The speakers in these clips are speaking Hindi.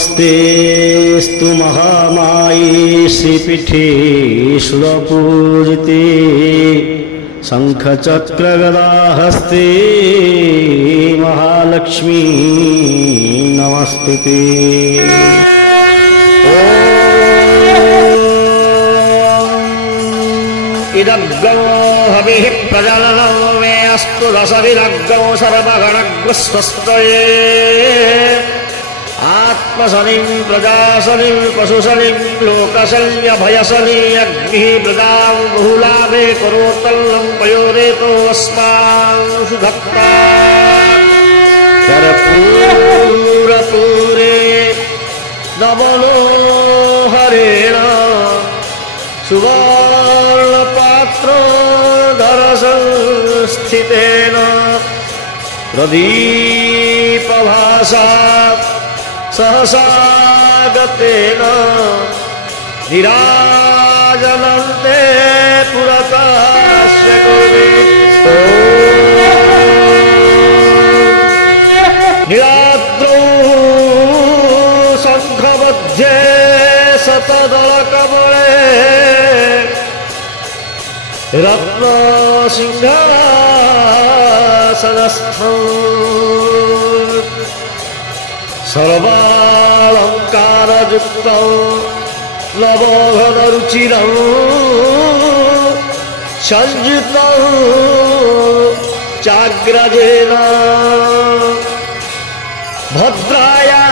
नमस्तेस्तु महामाये श्रीपीठे सुरपूजिते शंखचक्रगदाहस्ते महालक्ष्मी नमस्तुते। इदग्गो हविः प्रजननो मे अस्तु दशविदग्गो सर्वगणग्रस्तये आत्मशनिं प्रजाशनिं पशुशनिं लोकशल्यभयशनि अग्निः प्रजां बहुलाभे करोत्तल्लं पयोरेतो अस्मान् सुधत्ता कर्पूरपूरे नवलोहरेण सुवर्णपात्रोदरसंस्थितेन प्रदीपभासा सहसागतेन निराजनन्ते पुरतस्य कुर्वे निराद्रौ शङ्खमध्ये शतदलकमले रत्नसिंहासनस्थौ सर्वालङ्कारयुक्तौ नवघनरुचिरौ संयुतौ चाग्रजेन भद्राया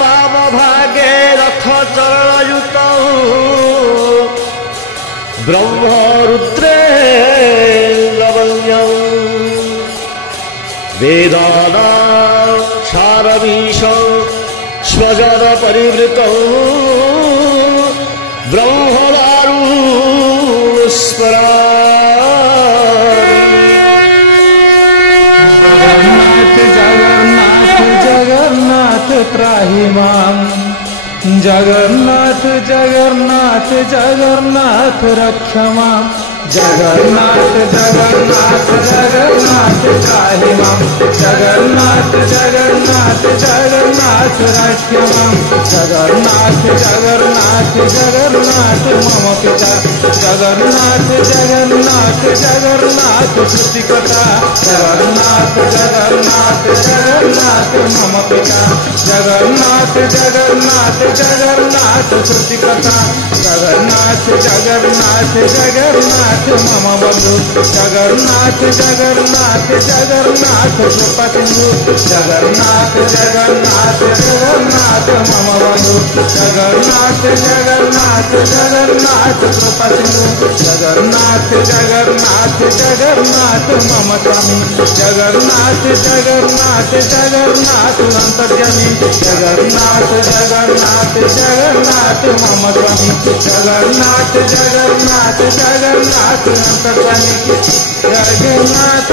वामभागे रथचरणयुतौ ब्रह्मरुद्रेन्द्रवन्द्यौ वेदानां सारमीशौ स्वजन परिवृतौ ब्रह्मदारु जगन्नाथ जगन्नाथ त्राहि मां जगन्नाथ जगन्नाथ जगन्नाथ रक्ष मां जगन्नाथ जगन्नाथ जगन्नाथ त्राहि मां जगन्नाथ जगन्नाथ जगन्नाथ रक्ष मां जगन्नाथ जगन्नाथ जगन्नाथ मम पिता जगन्नाथ जगन्नाथ जगन्नाथ श्रुतिकथा जगन्नाथ जगन्नाथ जगन्नाथ मम पिता जगन्नाथ जगन्नाथ जगन्नाथ श्रुतिकथा जगन्नाथ जगन्नाथ जगन्नाथ मम बंधु जगन्नाथ जगन्नाथ जगन्नाथ कृपासिंधु जगन्नाथ जगन्नाथ जगन्नाथ मम बंधु जगन्नाथ जगन्नाथ जगन्नाथ कृपासिंधु जगन्नाथ जगन्नाथ जगन्नाथ मम स्वामी जगन्नाथ जगन्नाथ जगन्नाथ अंतर्यामी जगन्नाथ जगन्नाथ जगन्नाथ मम स्वामी जगन्नाथ जगन्नाथ जगन्नाथ अंतर्यामी जगन्नाथ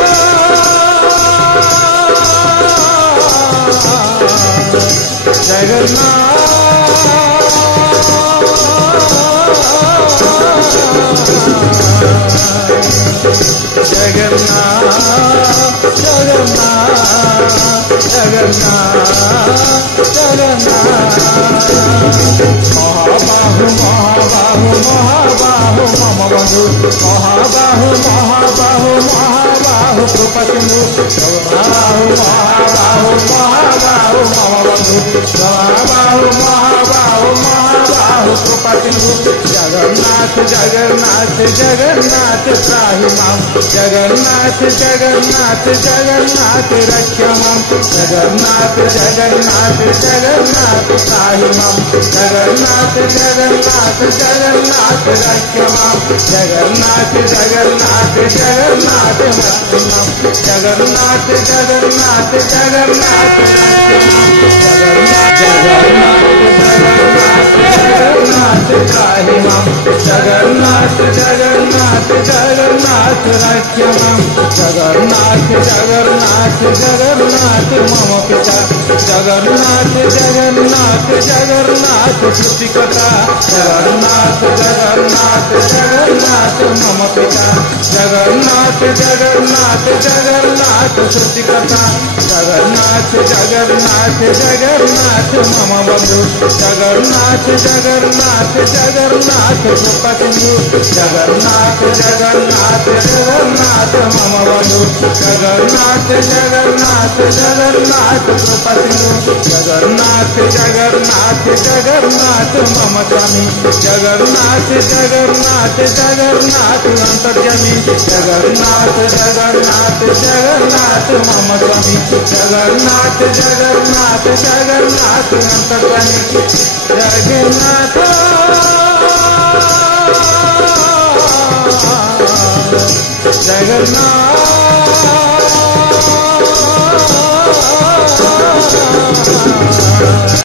महाबाहु महाबाहु महाबाहु मम बंधु महाबाहु महाबाहु महाबाहु कृपासिंधु महाबाहु महाबाहु महाबाहु मम बंधु महाबाहु महाबाहु महाबाहु कृपासिंधु जगन्नाथ जगन्नाथ जगन्नाथ त्राहि मां जगन्नाथ जगन्नाथ जगन्नाथ रक्ष मां जगन्नाथ जगन्नाथ जगन्नाथ त्राहि मां जगन्नाथ जगन्नाथ जगन्नाथ रक्ष मां जगन्नाथ जगन्नाथ जगन्नाथ रक्ष मां जगन्नाथ जगन्नाथ जगन्नाथ रक्ष मां जगन्नाथ जगन्नाथ जगन्नाथ त्राहि मां जगन्नाथ जगन्नाथ जगन्नाथ रक्ष मां जगन्नाथ जगन्नाथ जगन्नाथ मम पिता जगन्नाथ जगन्नाथ जगन्नाथ सृष्टिकर्ता जगन्नाथ जगन्नाथ जगन्नाथ मम पिता जगन्नाथ जगन्नाथ जगन्नाथ सृष्टिकर्ता जगन्नाथ जगन्नाथ जगन्नाथ मम बंधु जगन्नाथ जगन्नाथ जगन्नाथ कृपा सिंधु जगन्नाथ जगन्नाथ जगन्नाथ मम बंधु जगन्नाथ जगन्नाथ जगन्नाथ कृपा सिंधु जगन्नाथ जगन्नाथ जगन्नाथ मम स्वामी जगन्नाथ जगन्नाथ जगन्नाथ अंतर्यामी जगन्नाथ जगन्नाथ जगन्नाथ मम स्वामी जगन्नाथ जगन्नाथ जगन्नाथ अंतर्यामी जगन्नाथ जगन्नाथ